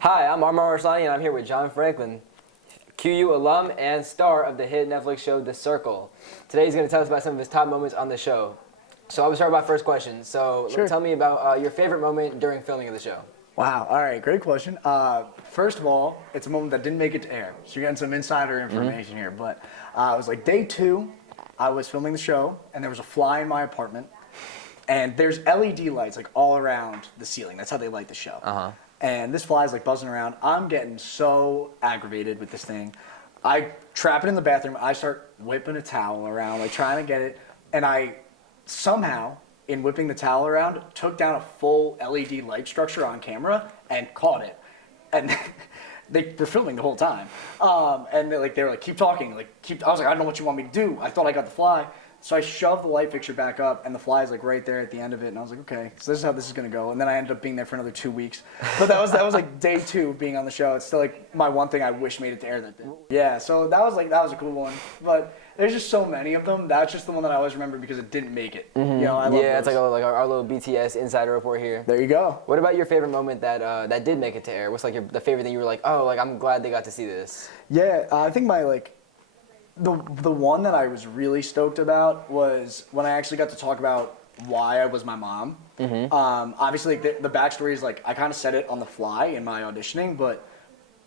Hi, I'm Armand Arsani, and I'm here with John Franklin, QU alum and star of the hit Netflix show The Circle. Today he's going to tell us about some of his top moments on the show. So I will start with my first question. So tell me about your favorite moment during filming of the show. Wow, all right, great question. First of all, it's a moment that didn't make it to air. So you're getting some insider information here. But it was like day 2, I was filming the show, and there was a fly in my apartment. And there's LED lights like all around the ceiling. That's how they light the show. And this fly is like buzzing around. I'm getting so aggravated with this thing. I trap it in the bathroom. I start whipping a towel around, like trying to get it. And I somehow, in whipping the towel around, took down a full LED light structure on camera and caught it. And they were filming the whole time. And they were like, keep talking. I was like, I don't know what you want me to do. I thought I got the fly. So I shoved the light fixture back up, and the fly is like right there at the end of it. And I was like, okay, so this is how this is gonna go. And then I ended up being there for another 2 weeks. But that was like day 2 of being on the show. It's still like my one thing I wish made it to air that day. Yeah, so that was a cool one. But there's just so many of them. That's just the one that I always remember because it didn't make it. You know, I love those. It's like our little BTS insider report here. There you go. What about your favorite moment that did make it to air? What's like the favorite thing you were like, oh, like I'm glad they got to see this? Yeah, I think my the one that I was really stoked about was when I actually got to talk about why I was my mom. Obviously, the backstory is like I kind of said it on the fly in my auditioning, but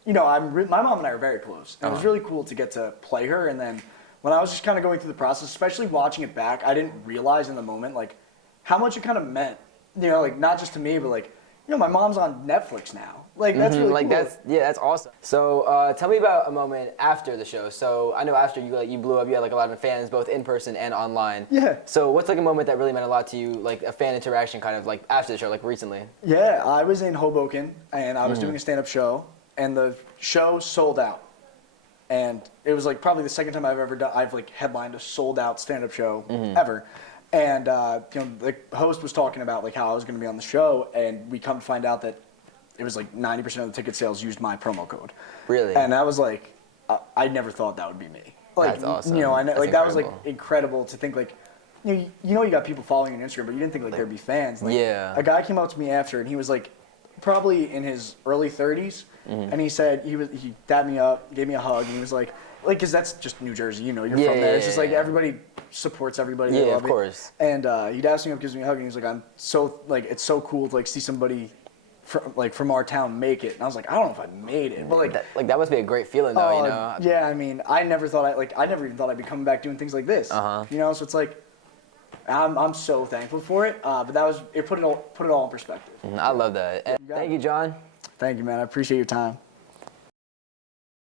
you know, my mom and I are very close. And it was really cool to get to play her. And then when I was just kind of going through the process, especially watching it back, I didn't realize in the moment like how much it kind of meant. You know, like not just to me, but like you know, my mom's on Netflix now. Like that's really cool. That's awesome. So tell me about a moment after the show. So I know after you blew up, you had like a lot of fans both in person and online. Yeah. So what's like a moment that really meant a lot to you, like a fan interaction kind of like after the show, like recently? Yeah, I was in Hoboken and I was doing a stand-up show, and the show sold out. And it was like probably the second time I've like headlined a sold out stand-up show ever. And you know, the host was talking about like how I was going to be on the show, and we come to find out that it was like 90% of the ticket sales used my promo code. Really? And I was like, I never thought that would be me. Like, that's awesome. You know, That's like that was like incredible to think like, you know, you got people following you on Instagram, but you didn't think like there'd be fans. Like, yeah. A guy came up to me after, and he was like, probably in his early 30s, and he said he dapped me up, gave me a hug, and he was like, because that's just New Jersey, you know, you're from there. It's just like everybody supports everybody. Yeah, of course. And he daps me up, gives me a hug, and he was like, I'm so like, it's so cool to like see somebody from our town make it. And I was like, I don't know if I made it, but like that must be a great feeling though, you know. Yeah, I mean, I never even thought I'd be coming back doing things like this. You know, so it's like I'm so thankful for it. But it put it all in perspective. I love that. And thank you, John. Thank you, man. I appreciate your time.